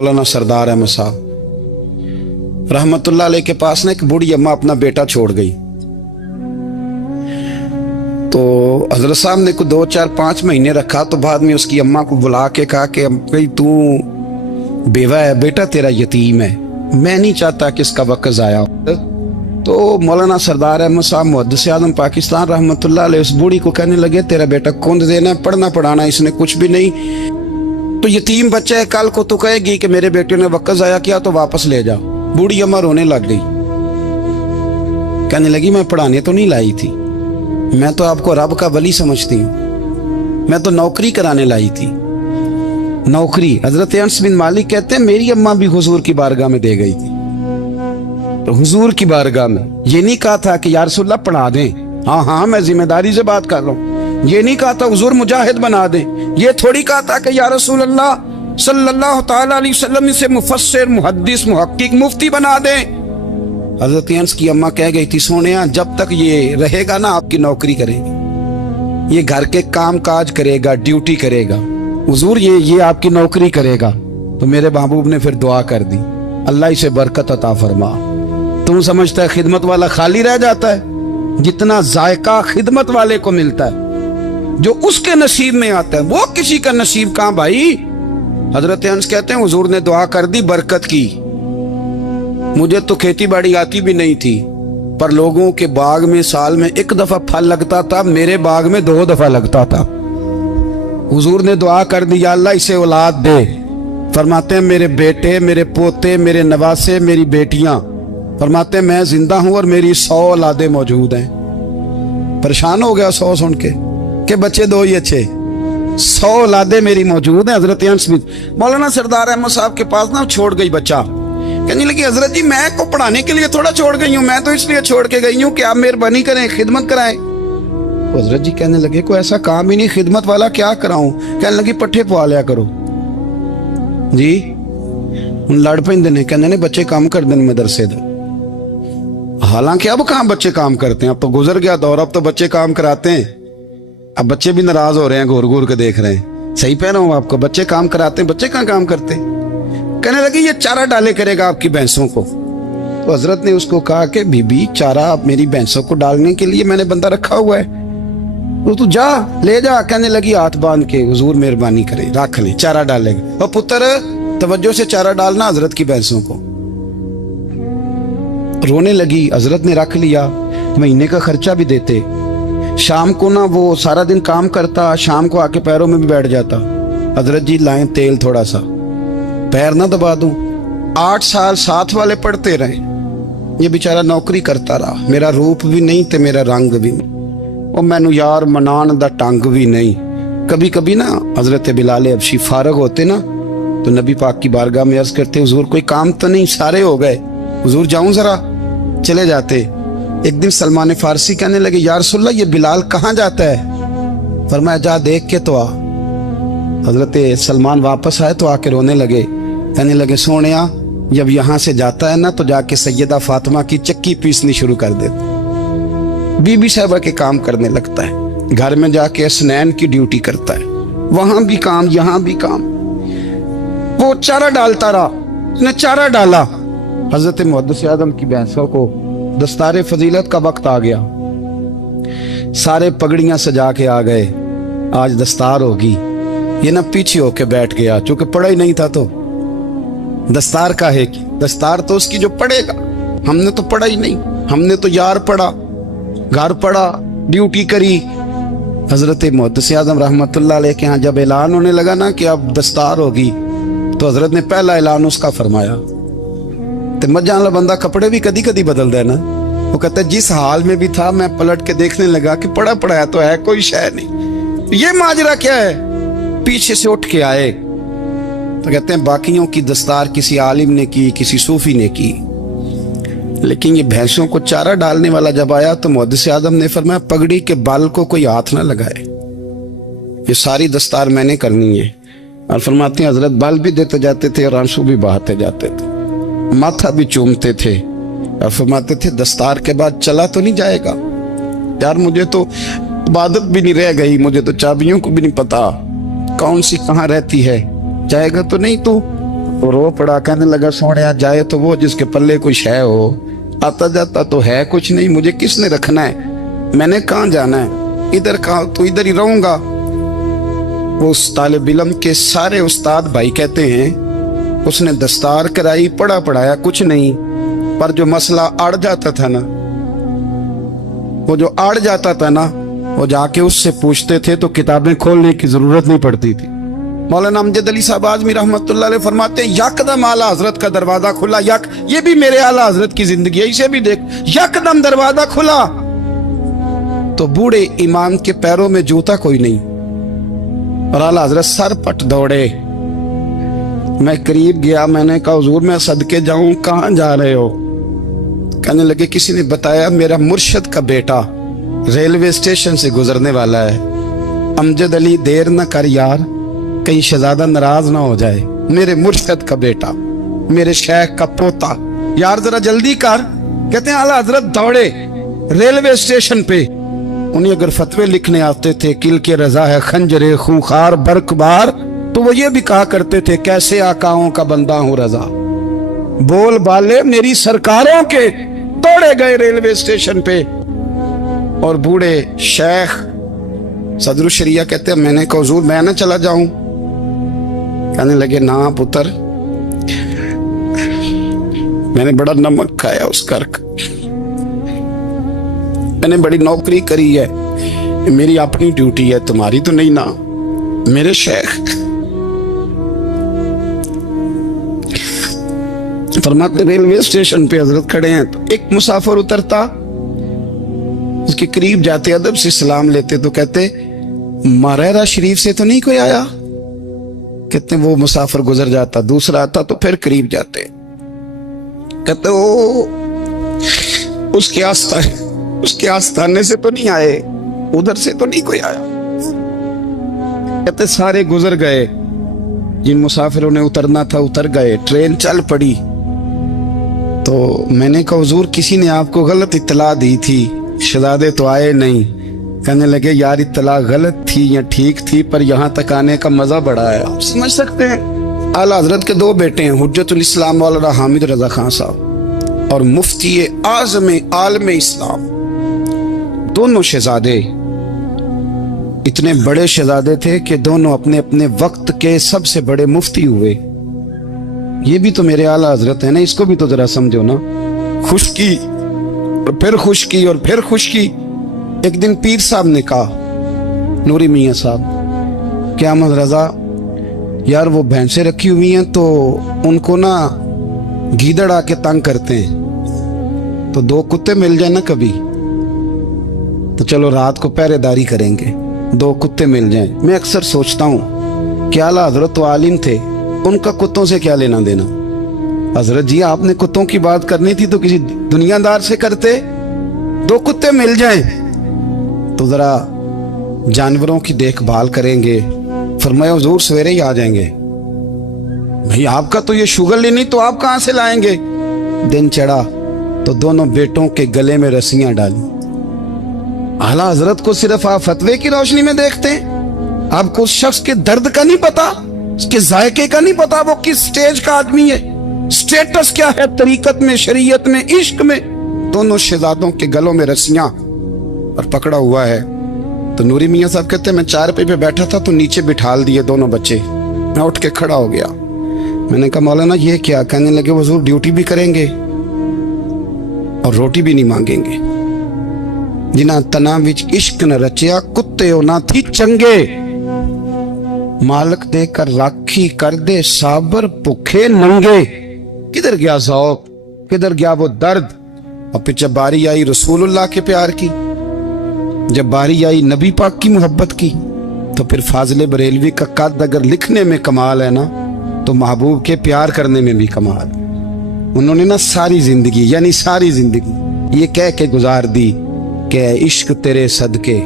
मौलाना सरदार अहमद साहब रहमतुल्लाह अलैह के पास ना एक बूढ़ी अम्मा अपना बेटा छोड़ गई। तो हजरत साहब ने को 2 4 5 महीने रखा। तो बाद में उसकी अम्मा को बुला के कहा कि भाई तू बेवा है, बेटा तेरा यतीम है, मैं नहीं चाहता कि इसका वक्त ज़ाया हो। तो मौलाना सरदार अहमद साहब मुहद्दिस आज़म पाकिस्तान रहमतुल्लाह अलैह उस बूढ़ी को कहने लगे तेरा बेटा कौन देना है, पढ़ना पढ़ाना इसने कुछ भी नहीं, तो यतीम बच्चा है, कल को तो कहेगी कि मेरे बेटे ने वक्त ज़ाया किया तो वापस ले जाओ। बूढ़ी अम्मा रोने लग गई, कहने लगी मैं पढ़ाने तो नहीं लाई थी, मैं तो आपको रब का वली समझती हूँ, मैं तो नौकरी कराने लाई थी। नौकरी हजरत अनस बिन मालिक कहते हैं मेरी अम्मा भी हुजूर की बारगाह में दे गई थी। तो हुजूर की बारगाह में ये नहीं कहा था कि या रसूलल्लाह पढ़ा दें, हाँ हाँ मैं जिम्मेदारी से बात कर रहा हूँ, ये नहीं कहा था हुजूर मुजाहिद बना दें, ये थोड़ी कहा था कि या रसूलल्लाह सल्लल्लाहु तआला अलैहि वसल्लम से मुफस्सिर मुहद्दिस मुहक्किक मुफ्ती बना दें। हजरत अनस की अम्मा कह गई थी सोनिया जब तक ये रहेगा ना आपकी नौकरी करेगी, ये घर के काम काज करेगा, ड्यूटी करेगा, हुजूर ये आपकी नौकरी करेगा। तो मेरे महबूब ने फिर दुआ कर दी अल्लाह इसे बरकत अता फरमा। तुम समझता है खिदमत वाला खाली रह जाता है? जितना जायका खिदमत वाले को मिलता है, जो उसके नसीब में आता है, वो किसी का नसीब कहां भाई। हजरत अनस कहते हैं हुजूर ने दुआ कर दी बरकत की। मुझे तो खेती बाड़ी आती भी नहीं थी, पर लोगों के बाग में साल में 1 दफा फल लगता था, मेरे बाग में 2 दफा लगता था। हुजूर ने दुआ कर दी या अल्लाह इसे औलाद दे। फरमाते हैं मेरे बेटे, मेरे पोते, मेरे नवासे, मेरी बेटियां, फरमाते हैं मैं जिंदा हूं और मेरी 100 औलादे मौजूद हैं। परेशान हो गया 100 सुन के बच्चे 2 ही अच्छे, 100 औलादे मेरी मौजूद हैं। हजरत अनस बिन मौलाना सरदार अहमद साहब के पास ना छोड़ गई बच्चा, कहने लगी हजरत जी मैं को पढ़ाने के लिए थोड़ा छोड़ गई हूँ, मैं तो इसलिए छोड़ के गई हूँ कि आप मेहरबानी करें खिदमत कराएं। हजरत जी कहने लगे कोई ऐसा काम ही नहीं, खिदमत वाला क्या कराऊं। कहने लगी पट्ठे पवा लिया करो जी। लड़ पेंदे ने, कहने ने बच्चे काम कर दें मदरसे दे। हालांकि अब कहाँ बच्चे काम करते हैं, अब तो गुजर गया दौर, अब तो बच्चे काम कराते हैं। अब बच्चे भी नाराज हो रहे हैं, घूर घूर के देख रहे हैं। सही कह रहा हूं आपको, बच्चे काम कराते हैं, बच्चे कहाँ काम करते। कहने लगी ये चारा डाले करेगा आपकी भैंसों को। तो हजरत ने उसको कहा कि बीबी चारा मेरी भैंसों को डालने के लिए मैंने बंदा रखा हुआ है, तो तू जा ले जा। कहने लगी हाथ बांध के हुजूर मेहरबानी करे रख ले, चारा डालेगा। और पुत्र तवज्जो से चारा डालना हजरत की भैंसों को। रोने लगी, हजरत ने रख लिया, महीने का खर्चा भी देते। शाम को ना वो सारा दिन काम करता, शाम को आके पैरों में भी बैठ जाता, हजरत जी लाएं तेल थोड़ा सा, पैर ना दबा दूं। 8 साल साथ वाले पढ़ते रहे, ये बेचारा नौकरी करता रहा, मेरा रूप भी नहीं ते मेरा रंग भी नहीं, और मैनू यार मनान दा टंग भी नहीं। कभी कभी ना हजरत बिलाल हबशी फारग होते ना तो नबी पाक की बारगाह में अर्ज करते हुजूर कोई काम तो नहीं, सारे हो गए, हुजूर जाऊं जरा, चले जाते। एक दिन सलमान फारसी कहने लगे या रसूलल्लाह ये बिलाल कहाँ जाता है। फरमाया जा देख के तो आ। हजरत सलमान वापस आए तो आके रोने लगे, कहने लगे सोनिया जब यहाँ से जाता है ना तो जाके सैयदा फातिमा की चक्की पीसनी शुरू कर देता, बीबी साहबा के काम करने लगता है, घर में जाके स्नैन की ड्यूटी करता है, वहां भी काम यहाँ भी काम। वो चारा डालता रहा, उसने चारा डाला। हजरत मुहद्दिस आज़म की भैंसों को दस्तारे फजीलत का वक्त आ गया, सारे पगड़ियां सजा के आ गए, आज दस्तार होगी। ये ना पीछे होके बैठ गया, चूंकि पढ़ा ही नहीं था तो दस्तार का है कि दस्तार तो उसकी जो पढ़ेगा, हमने तो पढ़ा ही नहीं, हमने तो यार पढ़ा, घर पढ़ा, ड्यूटी करी। हजरत मुहद्दिस आज़म रहमतुल्लाह अलैह के यहाँ जब ऐलान होने लगा ना कि अब दस्तार होगी, तो हजरत ने पहला ऐलान उसका फरमाया। तो मजान वाला बंदा कपड़े भी कदी कदी बदल देना, वो कहता है जिस हाल में भी था मैं पलट के देखने लगा कि पढ़ा पढ़ाया तो है, कोई शय नहीं, ये माजरा क्या है। पीछे से उठ के आए तो कहते हैं बाकियों की दस्तार किसी आलिम ने की, किसी सूफी ने की, लेकिन ये भैंसों को चारा डालने वाला जब आया तो मुहद्दिस आज़म ने फरमाया पगड़ी के बाल को कोई हाथ ना लगाए, ये सारी दस्तार मैंने करनी है। और फरमाते हैं हजरत बाल भी देते जाते थे और आंसू भी बहाते जाते थे, माथा भी चूमते थे, और फरमाते थे दस्तार के बाद चला तो नहीं जाएगा यार, मुझे तो इबादत भी नहीं रह गई, मुझे तो चाबियों को भी नहीं पता कौन सी कहाँ रहती है, जाएगा तो नहीं तू। वो रो पड़ा, कहने लगा सोने जाए तो वो जिसके पल्ले कोई शय हो, आता जाता तो है कुछ नहीं, मुझे किसने रखना है, मैंने कहाँ जाना है, इधर कहाँ तो इधर ही रहूंगा। वो उस तालिब इल्म के सारे उस्ताद भाई कहते हैं उसने दस्तार कराई, पढ़ा पढ़ाया कुछ नहीं, पर जो मसला अड़ जाता था ना, वो जो अड़ जाता था ना, वो जाके उससे पूछते थे तो किताबें खोलने की जरूरत नहीं पड़ती थी। मौलाना अमजद अली साहब आजमी रहमतुल्लाह अलैह फरमाते हैं यकदम आला हजरत का दरवाजा खुला, ये भी मेरे आला हजरत की जिंदगी है, इसे भी देख, यकदम दरवाजा खुला तो बूढ़े इमाम के पैरों में जूता कोई नहीं, और आला हजरत सर पट दौड़े। मैं करीब गया, मैंने कहा हुजूर मैं सदके जाऊं, कहां जा रहे हो? कहने लगे किसी ने बताया मेरा मुर्शद का बेटा रेलवे स्टेशन से गुजरने वाला है, अमजद अली देर न कर यार, कहीं शहजादा नाराज ना हो जाए, मेरे मुर्शद का बेटा, मेरे शेख का पोता, यार जरा जल्दी कर। कहते हैं आला हजरत दौड़े रेलवे स्टेशन पे, उन्हें अगर फतवे लिखने आते थे किल के रजा है खंजरे खूंखार बरकबार, तो वो ये भी कहा करते थे कैसे आकाओं का बंदा हूं रजा, बोल बाले मेरी सरकारों के। दौड़े गए रेलवे स्टेशन पे, और बूढ़े शेख सदरुल शरिया कहते हैं मैंने कहा हुजूर मैं ना चला जाऊं? कहने लगे ना पुत्र, मैंने बड़ा नमक खाया उस घर का, मैंने बड़ी नौकरी करी है, मेरी अपनी ड्यूटी है, तुम्हारी तो नहीं ना। मेरे शेख फरमाते रेलवे स्टेशन पे हजरत खड़े हैं, तो एक मुसाफिर उतरता, उसके करीब जाते अदब से सलाम लेते तो कहते मारेरा शरीफ से तो नहीं कोई आया? कहते वो मुसाफिर गुजर जाता, दूसरा आता तो फिर करीब जाते, कहते ओ उसके आस्थाने से तो नहीं आए, उधर से तो नहीं कोई आया। कहते सारे गुजर गए, जिन मुसाफिरों ने उतरना था उतर गए, ट्रेन चल पड़ी। तो मैंने कहा हुजूर किसी ने आपको गलत इत्तला दी थी, शहजादे तो आए नहीं। कहने लगे यार इत्तला गलत थी या ठीक थी, पर यहाँ तक आने का मजा बड़ा है, आप समझ सकते हैं। आला हजरत के दो बेटे हैं, हुज्जतुल इस्लाम मौलाना हामिद रजा खान साहब और मुफ्ती आज़म आलम इस्लाम, दोनों शहजादे इतने बड़े शहजादे थे कि दोनों अपने अपने वक्त के सबसे बड़े मुफ्ती हुए। ये भी तो मेरे आला हजरत है ना, इसको भी तो जरा समझो ना। खुशकी और फिर खुशकी और फिर खुशकी। एक दिन पीर साहब ने कहा नूरी मियाँ साहब क्या अहमद रजा यार वो भैंसें रखी हुई हैं तो उनको ना गीदड़ आके तंग करते हैं, तो दो कुत्ते मिल जाए ना कभी, तो चलो रात को पहरेदारी करेंगे, दो कुत्ते मिल जाएं। मैं अक्सर सोचता हूँ क्या आला हजरत तो आलिम थे, उनका कुत्तों से क्या लेना देना। हजरत जी आपने कुत्तों की बात करनी थी तो किसी दुनियादार से करते, दो कुत्ते मिल जाएं तो जरा जानवरों की देखभाल करेंगे। फरमाया हुजूर सवेरे ही आ जाएंगे। भाई आपका तो ये शुगर ही नहीं, तो आप कहां से लाएंगे। दिन चढ़ा तो दोनों बेटों के गले में रस्सियां डाली। आला हजरत को सिर्फ आप फतवे की रोशनी में देखते हैं, आपको उस शख्स के दर्द का नहीं पता, उसके जायके का नहीं पता, वो किस स्टेज का आदमी है, स्टेटस क्या है तरीकत में, शरीयत में, इश्क में। दोनों शहजादों के गलों में रस्सियां और पकड़ा हुआ है। तो नूरी मियाँ साहब कहते हैं मैं चारपाई पे बैठा था तो नीचे बिठाल दिए दोनों बच्चे। मैं उठ के खड़ा हो गया, मैंने कहा मौलाना ये क्या। कहने लगे हुजूर ड्यूटी भी करेंगे और रोटी भी नहीं मांगेंगे। जिन्हां तना विच इश्क न रचिया कुत्ते हो ना थी चंगे, मालक दे कर राखी कर दे साबर भुखे नंगे। किधर गया ज़ौक़, किधर गया वो दर्द। और फिर जब बारी आई रसूलुल्लाह के प्यार की, जब बारी आई नबी पाक की मोहब्बत की, तो फिर फाजिल बरेलवी का कद अगर लिखने में कमाल है ना, तो महबूब के प्यार करने में भी कमाल। उन्होंने ना सारी जिंदगी यानी सारी जिंदगी ये कह के गुजार दी कि इश्क तेरे सदके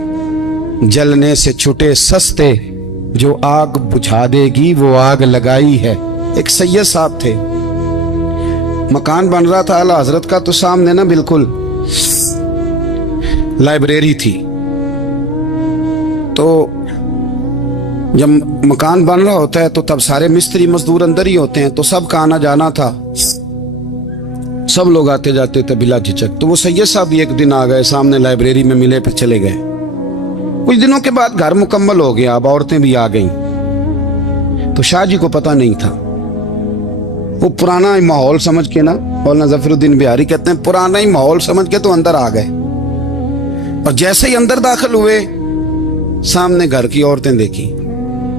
जलने से छुटे सस्ते, जो आग बुझा देगी वो आग लगाई है। एक सैयद साहब थे, मकान बन रहा था आला हजरत का, तो सामने ना बिल्कुल लाइब्रेरी थी। तो जब मकान बन रहा होता है तो तब सारे मिस्त्री मजदूर अंदर ही होते हैं, तो सबका आना जाना था, सब लोग आते जाते थे बिला झिझक। तो वो सैयद साहब भी एक दिन आ गए, सामने लाइब्रेरी में मिले, फिर चले गए। कुछ दिनों के बाद घर मुकम्मल हो गया, अब औरतें भी आ गईं। तो शाह जी को पता नहीं था। वो पुराना माहौल समझ के ना, मौलाना ज़फ़रुद्दीन बिहारी कहते हैं, पुराना ही माहौल समझ के तो अंदर आ गए। और जैसे ही अंदर दाखिल हुए, सामने घर की औरतें देखी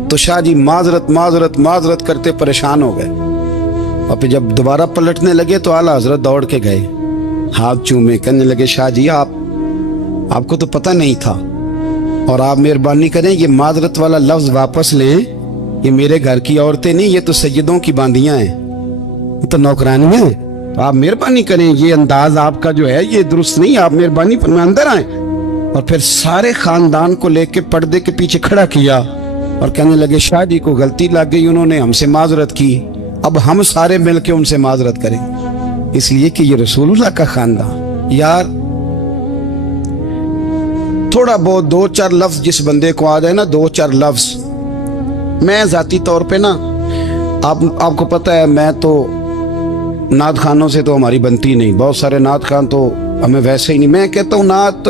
तो शाह जी माजरत माजरत माजरत करते परेशान हो गए। और फिर जब दोबारा पलटने लगे तो आला हजरत दौड़ के गए, हाथ चूमे, कहने लगे शाह जी आपको तो पता नहीं था, और आप मेहरबानी करें ये माजरत वाला लफ्ज वापस लें। ये मेरे घर की औरतें नहीं, ये तो सैयदों की बांदियां हैं, ये तो नौकरानी है। तो आप मेहरबानी करें, ये अंदाज आपका जो है ये दुरुस्त नहीं, आप मेहरबानी फरमाएं अंदर आए। और फिर सारे खानदान को लेके पर्दे के पीछे खड़ा किया और कहने लगे शाह जी को गलती लग गई, उन्होंने हमसे माजरत की, अब हम सारे मिलके उनसे माजरत करें, इसलिए कि ये रसूलुल्लाह का खानदान। यार थोड़ा बहुत 2-4 लफ्ज जिस बंदे को आ जाए ना, 2-4 लफ्ज, मैं जाती तौर पे ना, आपको पता है मैं तो नात खानों से तो हमारी बनती नहीं, बहुत सारे नात खान तो हमें वैसे ही नहीं। मैं कहता हूँ नात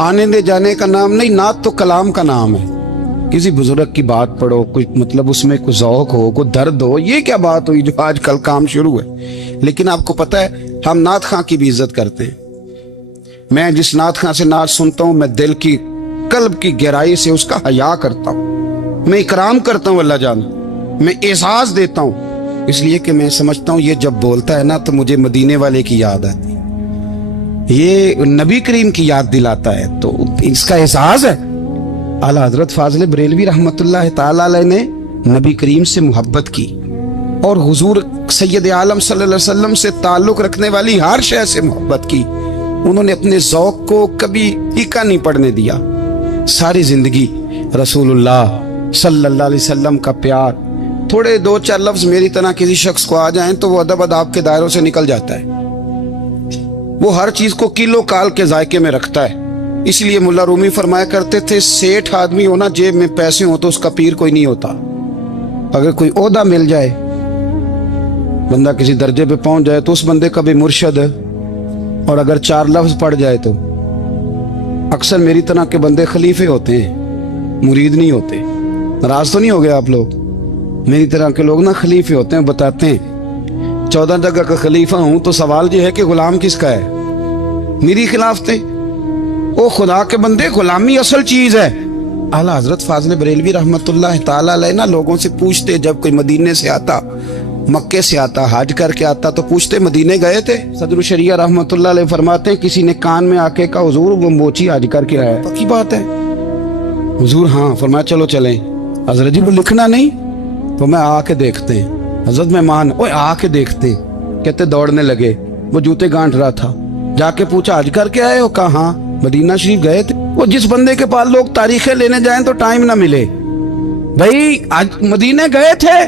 आने दे जाने का नाम नहीं, नात तो कलाम का नाम है। किसी बुजुर्ग की बात पढ़ो, कुछ मतलब उसमें कुछ ज़ौक़ हो, कुछ दर्द हो, ये क्या बात हुई जो आजकल काम शुरू है। लेकिन आपको पता है हम नात खां की भी इज्जत करते हैं। मैं जिस नात खां से नात सुनता हूँ, मैं दिल की कल्ब की गहराई से उसका हया करता हूँ, मैं इकराम करता हूँ अल्लाह जान, मैं एहसास देता हूँ, इसलिए कि मैं समझता हूँ ये जब बोलता है ना तो मुझे मदीने वाले की याद आती है, ये नबी करीम की याद दिलाता है, तो इसका एहसास है। आला हजरत फाजिल बरेलवी रहमतुल्लाह ताला अलैह ने नबी करीम से मोहब्बत की और हुजूर सैयद आलम सल्लल्लाहु अलैहि वसल्लम से ताल्लुक रखने वाली हर शय से मोहब्बत की। उन्होंने अपने ज़ौक़ को कभी फीका नहीं पड़ने दिया। सारी जिंदगी रसूलुल्लाह सल्लल्लाहु अलैहि वसल्लम का प्यार। थोड़े 2-4 लफ्ज मेरी तरह किसी शख्स को आ जाएं तो वो अदब अदाब के दायरों से निकल जाता है। वो हर चीज को किलो काल के जायके में रखता है। इसलिए मुल्ला रूमी फरमाया करते थे, सेठ आदमी होना जेब में पैसे हो तो उसका पीर कोई नहीं होता। अगर कोई ओहदा मिल जाए, बंदा किसी दर्जे पे पहुंच जाए तो उस बंदे का भी मुर्शद है, और अगर 4 लफ्ज पढ़ जाए तो अक्सर मेरी तरह के बंदे खलीफे होते हैं, मुरीद नहीं होते। नाराज तो नहीं हो गए आप लोग? मेरी तरह के लोग ना खलीफे होते हैं, बताते हैं 14 जगह का खलीफा हूं तो सवाल ये है कि गुलाम किसका है? मेरी खिलाफ थे। ओ खुदा के बंदे, गुलामी असल चीज है। आला हजरत फाजिल बरेलवी रहमतुल्लाह ताला अलैह ना लोगों से पूछते, जब कोई मदीने से आता, मक्के से आता, हज करके आता तो पूछते मदीने गए थे? सदर शरिया रहमतुल्लाह अलैह फरमाते हैं किसी ने कान में आके कहा हुजूर वो मोची हज करके आया है। पक्की बात है हुजूर? हाँ। फरमाया चलो चलें। हजरत जी वो लिखना नहीं? तो मैं आके देखते हैं। हजरत मेहमान, ओए आके देखते। कहते दौड़ने लगे, वो जूते गांठ रहा था। जाके पूछा हज करके आए हो? कहा हाँ, मदीना शरीफ गए थे। वो जिस बंदे के पास लोग तारीखें लेने जाएं तो टाइम ना मिले, भाई आज मदीने गए थे?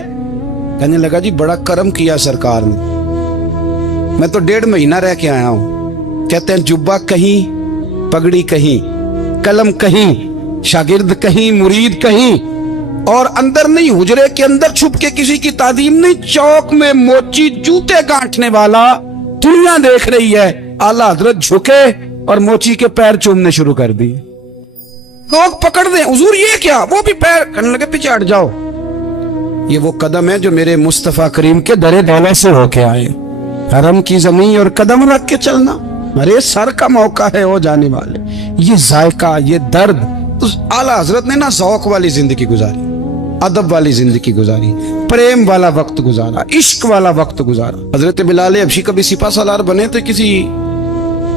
कहने लगा जी बड़ा करम किया सरकार ने, मैं तो 1.5 महीना रह के आया हूं। कहते हैं जुब्बा कहीं, पगड़ी कहीं, कलम कहीं, शागिर्द कहीं, मुरीद कहीं, और अंदर नहीं, हुजरे के अंदर छुप के किसी की तादीम नहीं, चौक में मोची जूते गांठने वाला दुनिया देख रही है। आला हजरत झुके और मोची के पैर चूमने शुरू कर दिए। लोग पकड़ दें, हुजूर ये क्या? वो भी पैर करने लगे, पीछे हट जाओ। ये वो कदम है जो मेरे मुस्तफा करीम के दरे दौला से होके आए। हरम की जमीन और कदम रख के चलना, अरे सर का मौका है हो जाने वाले। ये जायका, ये दर्द, तो आला हजरत ने ना ज़ौक़ वाली जिंदगी गुजारी, अदब वाली जिंदगी गुजारी, प्रेम वाला वक्त गुजारा, इश्क वाला वक्त गुजारा। हजरत बिलाल हबशी कभी सिपा सालार बने थे किसी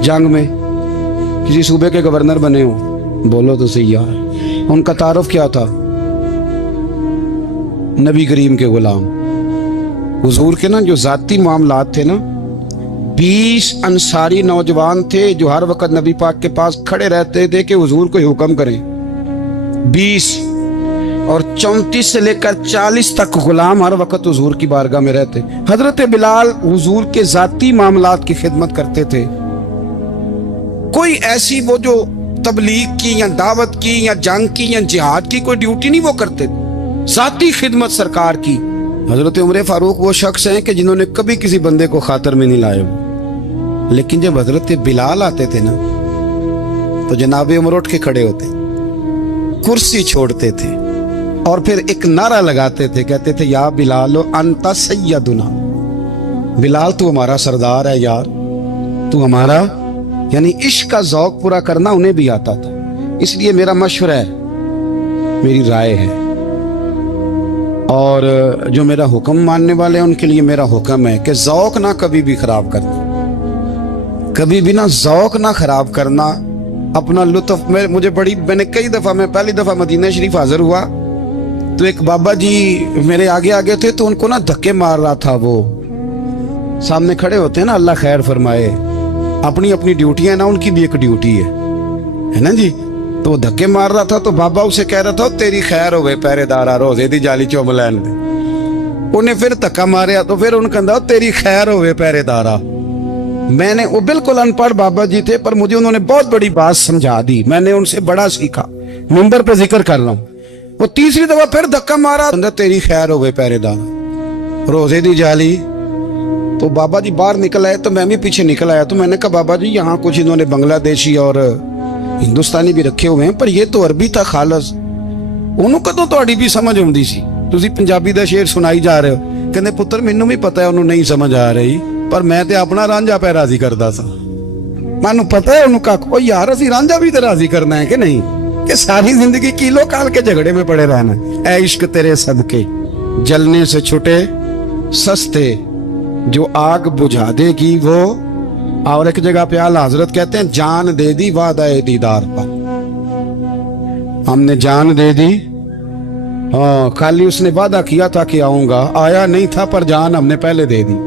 जंग में, किसी सूबे के गवर्नर बने हो? बोलो तो सही यार। उनका तारुफ क्या था? नबी करीम के गुलाम। हुजूर के ना जो जाती मामलात थे ना, 20 अंसारी नौजवान थे जो हर वक्त नबी पाक के पास खड़े रहते थे कि हुजूर को हुक्म करें। 20 और 34 से लेकर 40 तक गुलाम हर वक्त हुजूर की बारगाह में रहते। हजरत बिलाल हुजूर के जाती मामलात की खिदमत करते थे। कोई ऐसी वो जो तबलीग की या दावत की या जंग की या जिहाद की कोई ड्यूटी नहीं वो करते, ذاتی खिदमत सरकार की। हजरत उमर फारूक वो शख्स हैं कि जिन्होंने कभी किसी बंदे को खातर में नहीं लाए, लेकिन जब हजरत बिलाल आते थे ना तो जनाब उमर उठ के खड़े होते, कुर्सी छोड़ते थे और फिर एक नारा लगाते थे, कहते थे या बिलाल अंता सैयदुना, बिलाल तू हमारा सरदार है यार, तू हमारा। यानी इश्क का ज़ौक पूरा करना उन्हें भी आता था। इसलिए मेरा मशवरा है, मेरी राय है, और जो मेरा हुक्म मानने वाले हैं उनके लिए मेरा हुक्म है कि ज़ौक ना कभी भी खराब करना, कभी भी ना ज़ौक ना खराब करना, अपना लुत्फ। मैंने कई दफ़ा, मैं पहली दफ़ा मदीना शरीफ हाजिर हुआ तो एक बाबा जी मेरे आगे आगे थे, तो उनको ना धक्के मार रहा था। वो सामने खड़े होते हैं ना, अल्लाह खैर फरमाए, अपनी अपनी ड्यूटियां ना, उनकी भी एक ड्यूटी है ना जी। तो धक्के मार रहा था तो बाबा उसे कह रहा था तेरी खैर होवे पहरेदारा, रोजे दी जाली चुम लैन दे। उन्हें फिर धक्का मारिया तो फिर उन्हें कहता तेरी खैर होवे पहरेदारा। मैंने, वो बिल्कुल अनपढ़ बाबा जी थे, पर मुझे उन्होंने बहुत बड़ी बात समझा दी, मैंने उनसे बड़ा सीखा, मिंबर पे जिक्र कर रहा हूँ। वो तीसरी दफा फिर धक्का मारा, तेरी खैर होवे पहरेदारा, रोजे दी जाली। तो बाबा जी बाहर निकल आए तो मैं भी पीछे निकल आया। तो मैंने कहा बाबा जी यहाँ कुछ इन्होंने बांग्लादेशी और हिंदुस्तानी भी रखे हुए हैं, पर ये तो अरबी था खालस, उन्होंने कदों ਤੁਹਾਡੀ भी समझ आउंदी सी, ਤੁਸੀਂ पंजाबी ਦਾ शेर सुनाई जा रहे हो। कहते पुत्र ਮੈਨੂੰ भी पता है ਉਹਨੂੰ नहीं समझ आ रही, पर मैं ਤੇ ਆਪਣਾ ਰਾਂਝਾ ਪੈ ਰਾਜ਼ੀ ਕਰਦਾ ਸਾਂ। ਮੈਨੂੰ पता है ਉਹਨੂੰ ਕੱਖ, ਉਹ ਯਾਰ ਅਸੀਂ ਰਾਂਝਾ भी ਤੇ ਰਾਜ਼ੀ करना है कि नहीं, कि सारी जिंदगी किलो काल के झगड़े में पड़े रहना। ऐ इश्क तेरे सदके जलने से छुटे सस्ते, जो आग बुझा देगी वो। और एक जगह पे आला हजरत कहते हैं जान दे दी वादा दीदार पर, हमने जान दे दी। हाँ, खाली उसने वादा किया था कि आऊंगा, आया नहीं था, पर जान हमने पहले दे दी।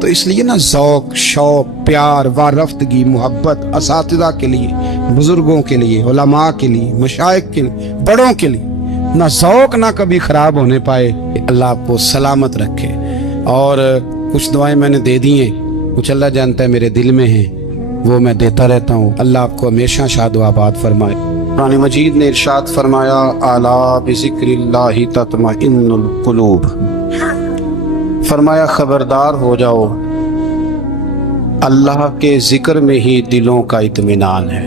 तो इसलिए ना ज़ौक, शौक, प्यार, वारफ्तगी, मोहब्बत असातिज़ा के लिए, बुजुर्गों के लिए, उलमा के लिए, मशाइख के लिए, बड़ों के लिए, ना ज़ौक ना कभी ख़राब होने पाए। अल्लाह आपको सलामत रखे। और कुछ दुआएं मैंने दे दी हैं, कुछ अल्लाह जानता है मेरे दिल में है, वो मैं देता रहता हूँ। अल्लाह आपको हमेशा शाद व आबाद फरमाए। कुरान मजीद ने इरशाद फरमाया अला बिज़िक्रिल्लाहि तत्मइन्नुल कुलूब, फरमाया खबरदार हो जाओ, अल्लाह के जिक्र में ही दिलों का इत्मीनान है,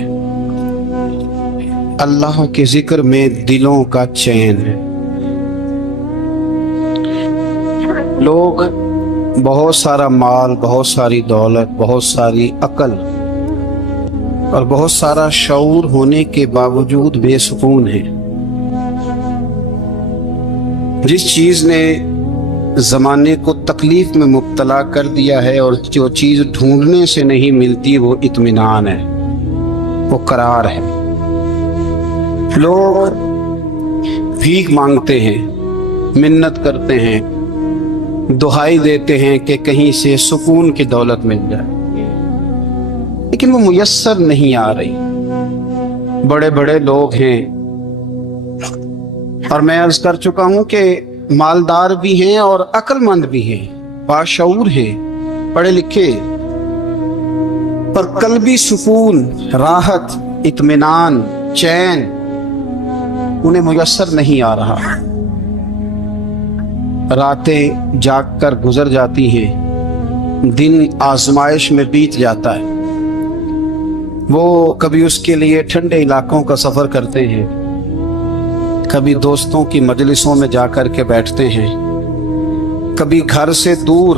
अल्लाह के जिक्र में दिलों का चैन है। लोग बहुत सारा माल, बहुत सारी दौलत, बहुत सारी अकल और बहुत सारा शऊर होने के बावजूद बेसुकून हैं। जिस चीज ने जमाने को तकलीफ में मुब्तला कर दिया है और जो चीज ढूंढने से नहीं मिलती वो इत्मीनान है, वो करार है। लोग भीख मांगते हैं, मिन्नत करते हैं, दुहाई देते हैं कि कहीं से सुकून की दौलत मिल जाए, लेकिन वो मुयस्सर नहीं आ रही। बड़े बड़े लोग हैं, और मैं अर्ज कर चुका हूं कि मालदार भी हैं और अक्लमंद भी हैं, बाशऊर हैं, पढ़े लिखे, पर कल्बी सुकून, राहत, इत्मीनान, चैन उन्हें मुयस्सर नहीं आ रहा। रातें जाग कर गुजर जाती हैं, दिन आजमाइश में बीत जाता है। वो कभी उसके लिए ठंडे इलाकों का सफर करते हैं, कभी दोस्तों की मजलिसों में जाकर के बैठते हैं, कभी घर से दूर